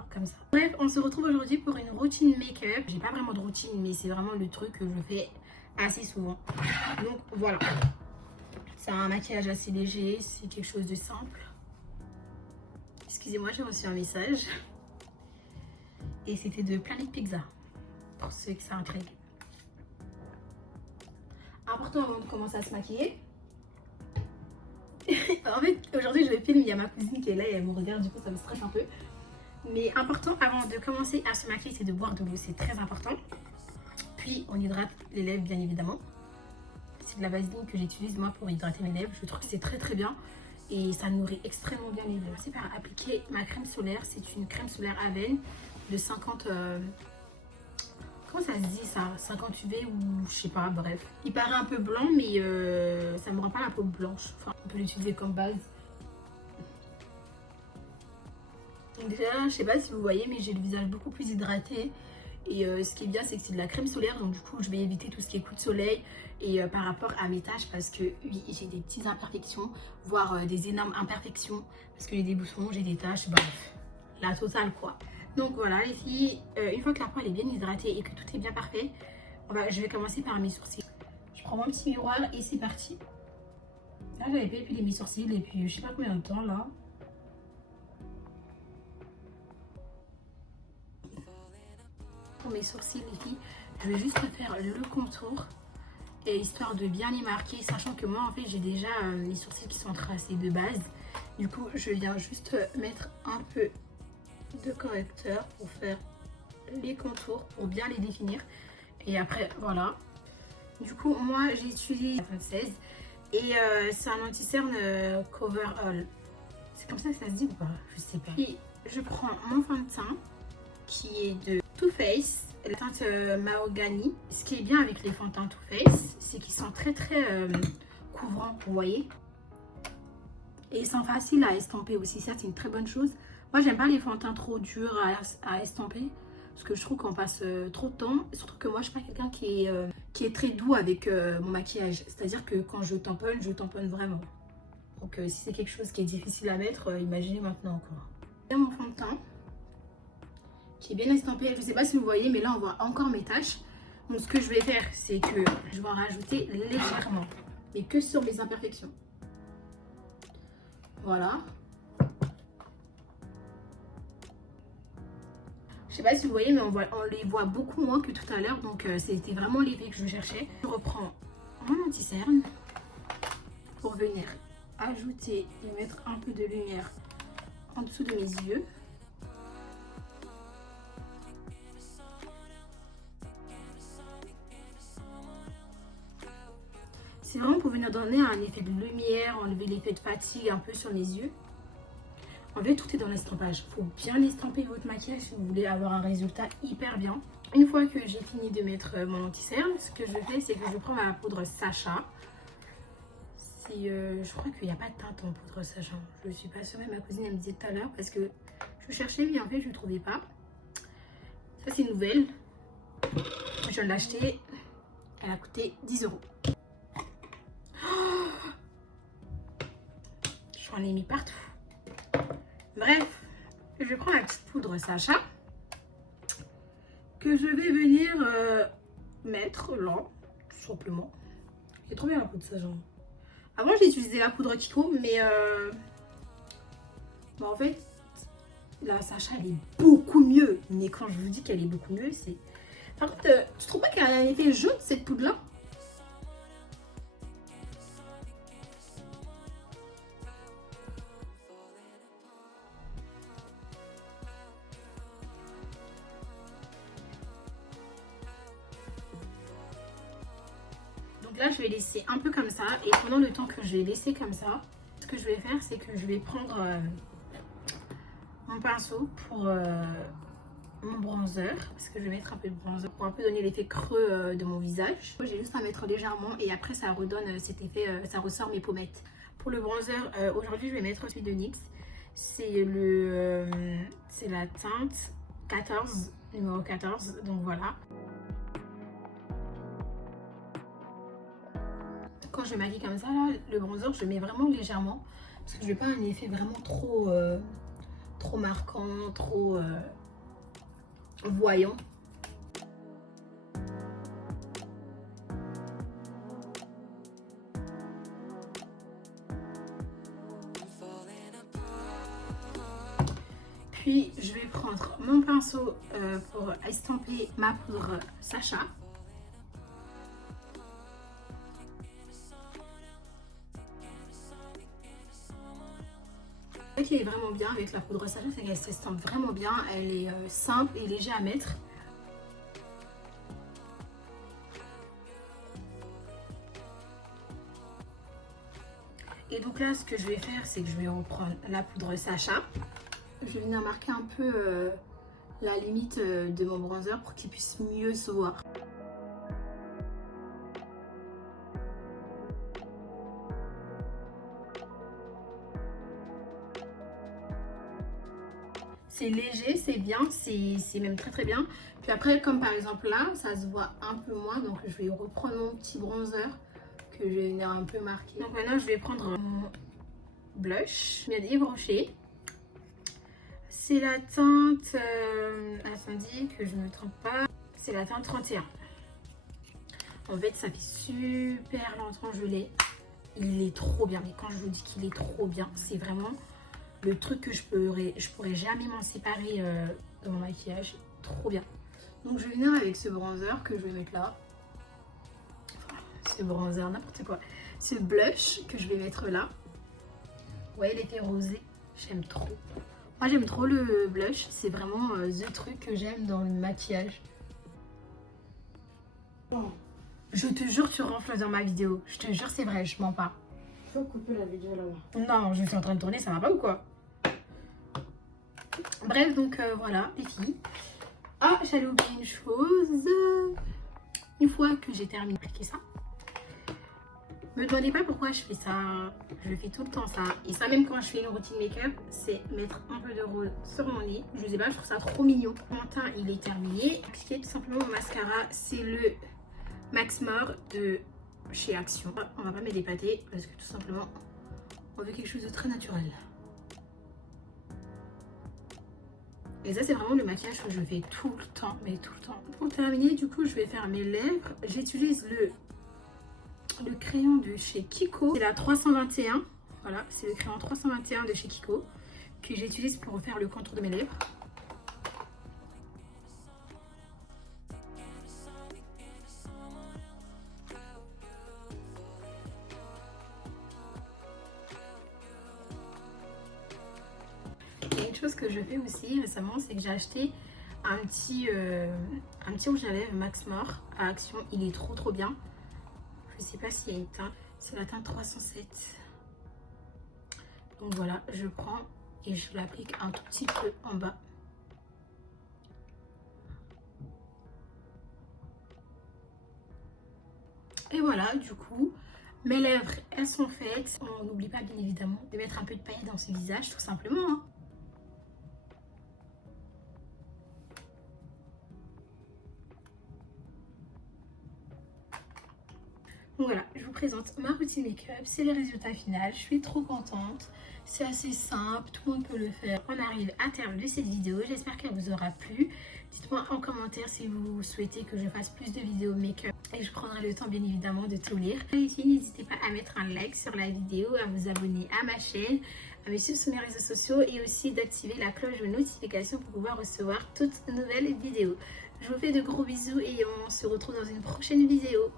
voilà, comme ça. Bref, on se retrouve aujourd'hui pour une routine make-up. J'ai pas vraiment de routine, mais c'est vraiment le truc que je fais assez souvent. Donc voilà, c'est un maquillage assez léger, c'est quelque chose de simple. Excusez-moi, j'ai reçu un message. Et c'était de Planet Pizza, pour ceux que ça intrigue. Important avant de commencer à se maquiller. En fait, aujourd'hui je filme, il y a ma cousine qui est là et elle me regarde, du coup ça me stresse un peu. Mais important avant de commencer à se maquiller, c'est de boire de l'eau, c'est très important. Puis on hydrate les lèvres bien évidemment. C'est de la vaseline que j'utilise moi pour hydrater mes lèvres. Je trouve que c'est très bien et ça nourrit extrêmement bien les lèvres. C'est par appliquer ma crème solaire, c'est une crème solaire Aven de 50... Comment ça se dit ça? 50 UV ou je sais pas, bref. Il paraît un peu blanc, mais ça me rend pas la peau blanche. Enfin, on peut l'utiliser comme base. Donc déjà, je sais pas si vous voyez, mais j'ai le visage beaucoup plus hydraté. Et ce qui est bien, c'est que c'est de la crème solaire. Donc du coup, je vais éviter tout ce qui est coup de soleil. Et par rapport à mes taches, parce que oui, j'ai des petites imperfections, voire des énormes imperfections. Parce que j'ai des boutons, j'ai des taches, bref. La totale quoi. Donc voilà les filles, une fois que la peau elle est bien hydratée et que tout est bien parfait, je vais commencer par mes sourcils. Je prends mon petit miroir et c'est parti. Là j'avais pas épilé mes sourcils et puis je sais pas combien de temps là. Pour mes sourcils les filles, je vais juste faire le contour. Et histoire de bien les marquer, sachant que moi en fait j'ai déjà les sourcils qui sont tracés de base. Du coup je viens juste mettre un peu de correcteur pour faire les contours, pour bien les définir. Et après voilà, du coup moi j'ai utilisé la 26 et c'est un anti-cerne cover all, c'est comme ça que ça se dit ou pas, je sais pas. Puis je prends mon fond de teint qui est de Too Faced, la teinte mahogany. Ce qui est bien avec les fonds de teint Too Faced, c'est qu'ils sont très couvrants, vous voyez, et ils sont faciles à estomper aussi, ça c'est une très bonne chose. Moi j'aime pas les fonds de teint trop durs à estomper parce que je trouve qu'on passe trop de temps. Surtout que moi je suis pas quelqu'un qui est très doux avec mon maquillage. C'est-à-dire que quand je tamponne vraiment. Donc si c'est quelque chose qui est difficile à mettre, imaginez maintenant quoi. J'ai mon fond de teint qui est bien estampé. Je sais pas si vous voyez, mais là on voit encore mes taches. Donc ce que je vais faire, c'est que je vais en rajouter légèrement, mais que sur mes imperfections. Voilà. Je sais pas si vous voyez, mais on les voit beaucoup moins que tout à l'heure. Donc c'était vraiment l'effet que je cherchais. Je reprends mon anti-cerne pour venir ajouter et mettre un peu de lumière en dessous de mes yeux. C'est vraiment pour venir donner un effet de lumière, enlever l'effet de fatigue un peu sur mes yeux. En fait, tout est dans l'estampage. Il faut bien estamper votre maquillage si vous voulez avoir un résultat hyper bien. Une fois que j'ai fini de mettre mon anti-cerne, ce que je fais, c'est que je prends ma poudre Sacha. Je crois qu'il n'y a pas de teinte en poudre Sacha. Je ne suis pas sûre, mais ma cousine elle me disait tout à l'heure parce que je cherchais, mais en fait, je ne trouvais pas. Ça, c'est une nouvelle. Je viens de l'acheter. Elle a coûté 10 €. J'en ai mis partout. Bref, je prends la petite poudre Sacha que je vais venir mettre là, tout simplement. C'est trop bien la poudre Sacha. Avant, j'ai utilisé la poudre Kiko, mais en fait, la Sacha, elle est beaucoup mieux. Mais quand je vous dis qu'elle est beaucoup mieux, c'est... Par contre, tu trouves pas qu'elle a un effet jaune, cette poudre-là? Donc là, je vais laisser un peu comme ça. Et pendant le temps que je vais laisser comme ça, ce que je vais faire, c'est que je vais prendre mon pinceau pour mon bronzer. Parce que je vais mettre un peu de bronzer pour un peu donner l'effet creux de mon visage. J'ai juste à mettre légèrement et après ça redonne cet effet, ça ressort mes pommettes. Pour le bronzer, aujourd'hui, je vais mettre celui de NYX. C'est la teinte 14, numéro 14. Donc voilà. Quand je maquille comme ça, là, le bronzer, je le mets vraiment légèrement. Parce que je veux pas un effet vraiment trop trop marquant, trop voyant. Puis je vais prendre mon pinceau pour estomper ma poudre Sacha. Ce qui est vraiment bien avec la poudre Sacha, c'est qu'elle s'estompe vraiment bien. Elle est simple et légère à mettre. Et donc là, ce que je vais faire, c'est que je vais reprendre la poudre Sacha. Je vais venir marquer un peu la limite de mon bronzer pour qu'il puisse mieux se voir. C'est léger, c'est bien, c'est même très très bien. Puis après, comme par exemple là, ça se voit un peu moins, donc je vais reprendre mon petit bronzer que je vais venir un peu marquer. Donc maintenant, je vais prendre mon blush, bien débranché. C'est la teinte, attendez que je ne me trompe pas, c'est la teinte 31. En fait, ça fait super longtemps que je l'ai. Il est trop bien, mais quand je vous dis qu'il est trop bien, c'est vraiment le truc que je pourrais jamais m'en séparer dans mon maquillage. Trop bien. Donc je vais venir avec ce bronzer que je vais mettre là. Enfin, ce bronzer, n'importe quoi. Ce blush que je vais mettre là. Ouais, l'effet rosé, j'aime trop. Moi j'aime trop le blush, c'est vraiment the truc que j'aime dans le maquillage. Oh. Je te jure tu renfles dans ma vidéo, je te jure c'est vrai, je mens pas. Faut couper la vidéo là. Non, je suis en train de tourner, ça va pas ou quoi? Bref, donc voilà les filles. Ah, j'allais oublier une chose. Une fois que j'ai terminé d'appliquer ça, me demandez pas pourquoi je fais ça, je fais tout le temps ça. Et ça même quand je fais une routine make-up, c'est mettre un peu de rose sur mon nez. Je sais pas, je trouve ça trop mignon. Mon teint il est terminé. Appliquer tout simplement mon mascara, c'est le Max More de chez Action. On va pas mettre des pâtés parce que tout simplement on veut quelque chose de très naturel. Et ça c'est vraiment le maquillage que je fais tout le temps, mais tout le temps. Pour terminer, du coup je vais faire mes lèvres. J'utilise le crayon de chez Kiko, c'est la 321, voilà, c'est le crayon 321 de chez Kiko que j'utilise pour faire le contour de mes lèvres. Et une chose que je fais aussi récemment, c'est que j'ai acheté un petit rouge à lèvres Max More à Action, il est trop bien. Je sais pas s'il y a une teinte, c'est la teinte 307. Donc voilà, je prends et je l'applique un tout petit peu en bas. Et voilà, du coup, mes lèvres, elles sont faites. On n'oublie pas bien évidemment de mettre un peu de paillettes dans ce visage, tout simplement. Hein. Donc voilà, je vous présente ma routine make-up, c'est le résultat final, je suis trop contente, c'est assez simple, tout le monde peut le faire. On arrive à terme de cette vidéo, j'espère qu'elle vous aura plu. Dites-moi en commentaire si vous souhaitez que je fasse plus de vidéos make-up et je prendrai le temps bien évidemment de tout lire. Les filles, n'hésitez pas à mettre un like sur la vidéo, à vous abonner à ma chaîne, à me suivre sur mes réseaux sociaux et aussi d'activer la cloche de notification pour pouvoir recevoir toutes nouvelles vidéos. Je vous fais de gros bisous et on se retrouve dans une prochaine vidéo.